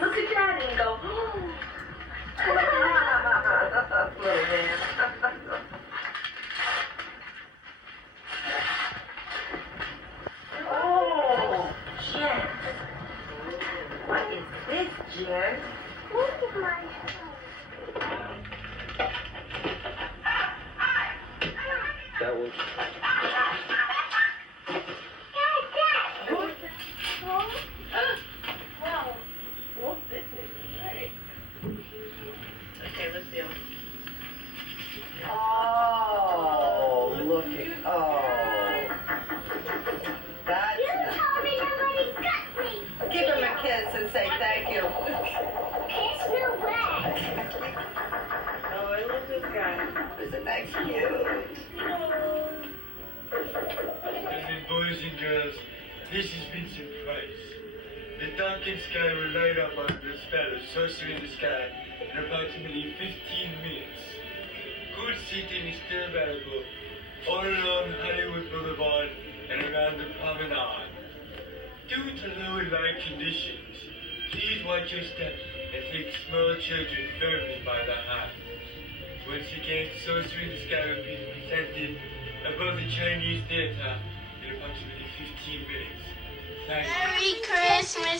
Look at Daddy and go, little man. Oh, Jen. What is this, Jen? Look at my That was... Walt Disney. Right. Okay, let's see. Oh, look at, that's You nice. told me nobody got me. Give him a kiss and say thank you. Kiss no way. Oh, I love this guy. Isn't that cute? Listen, boys and girls, this is Vincent Price. The darkened sky will light up under the spell of Sorcery in the Sky in approximately 15 minutes. Good seating is still available all along Hollywood Boulevard and around the promenade. Due to low light conditions, please watch your step and take small children firmly by the hand. Once again, Sorcery in the Sky will be presented above the Chinese Theater in approximately 15 minutes. Thank you. Merry Christmas.